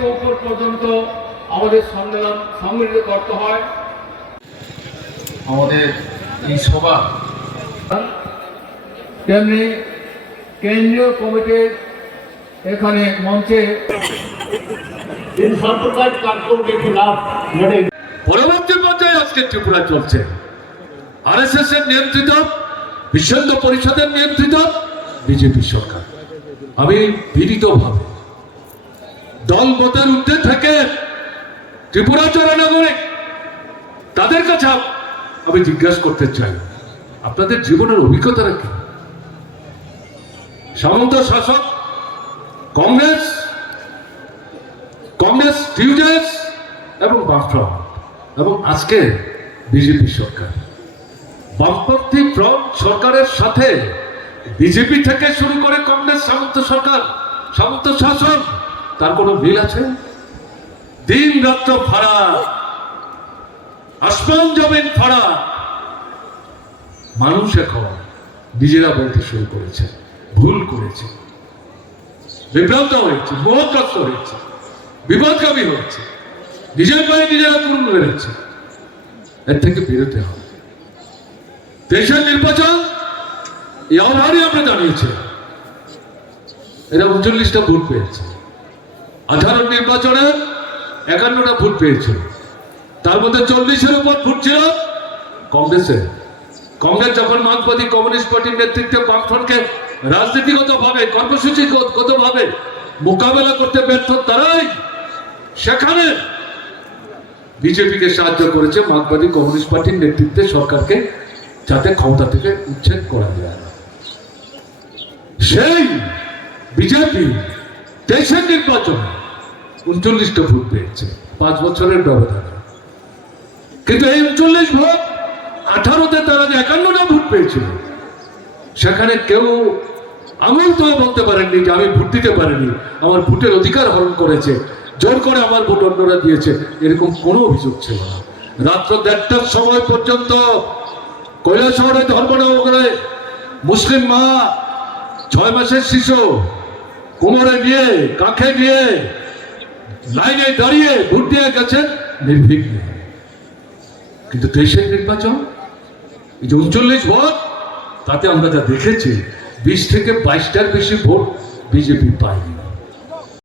থেকে উপর পর্যন্ত আমাদের সংগ্রাম সংগঠিত করতে হয়। আমাদের এই সভা তেমনি কেন্দ্রীয় কমিটির এখানে মঞ্চে সাম্প্রদায়িক কার্যক্রম के खिलाफ लड़े। পরবর্তী পর্যায়ে আজকে ত্রিপুরা চলছে আরএসএস এর নিয়ন্ত্রিত বিশ্ব হিন্দু পরিষদের নিয়ন্ত্রিত বিজেপি সরকার। আমি বিনীতভাবে দলমতের ঊর্ধ্বে থেকে ত্রিপুরা জননাগরিক তাদের কাছে আমি জিজ্ঞাসা করতে চাই, আপনাদের জীবনের অভিজ্ঞতাটা কি? সামন্ত শাসক কংগ্রেস, টিউডেস এবং বামফ্রন্ট এবং আজকে বিজেপি সরকার। বামপন্থী ফ্রন্ট সরকারের সাথে বিজেপি থেকে শুরু করে কংগ্রেস সামন্ত সরকার, সামন্ত শাসন, তার কোনো মিল আছে? দিন রাত্র ফারাক, আসমান জমিন ফারাক। মানুষ এখন নিজেরা বলতে শুরু করেছে ভুল করেছে, বিভ্রান্ত হয়েছে, মোহগ্রস্ত হয়েছে, বিপদগামী হয়েছে, নিজের পায়ে নিজেরা পূর্ণ হয়েছে। এর থেকে বেরোতে হবে। দেশের নির্বাচন এই আহ্বানে আমরা জানিয়েছিলাম। এরা 39টা ভোট পেয়েছে। 18 নির্বাচনে 51টা ভোট পেয়েছিল। তার মধ্যে 40-এর উপর ভোট ছিল কংগ্রেসের। কংগ্রেস যখন মার্ক্সবাদী কমিউনিস্ট পার্টির নেতৃত্বে বামফ্রন্টকে রাজনীতিগতভাবে, কর্মসূচিগতভাবে মোকাবেলা করতে ব্যর্থ, তারাই সেখানে বিজেপিকে সাহায্য করেছে মার্ক্সবাদী কমিউনিস্ট পার্টির নেতৃত্বে সরকারকে, যাতে ক্ষমতা থেকে উচ্ছেদ করা যায়। সেই বিজেপি দেশের নির্বাচনে 39টা ভোট পেয়েছে 5 বছরের ব্যবধানে। কিন্তু এই 39 ভোট 18তে তারা যে 51টা ভোট পেয়েছিল, সেখানে কেউ আঙুল তো বলতে পারেননি যে আমি ভোট দিতে পারিনি, আমার ভোটের অধিকার হরণ করেছে, জোর করে আমার ভোট অন্যরা দিয়েছে, এরকম কোনো অভিযোগ ছিল না। রাত্র 1:30টার সময় পর্যন্ত কৈলাসহরে ধর্মনগরে মুসলিম মা 6 মাসের শিশু কোমরে নিয়ে, কাঁখে নিয়ে লাইনে দাঁড়িয়ে ভোট দিয়ে গেছেন নির্বিঘ্নে। কিন্তু দেশের নির্বাচন এই যে 39 ভোট, তাতে আমরা যা দেখেছি 20 থেকে 22টার বেশি ভোট বিজেপি পায়নি।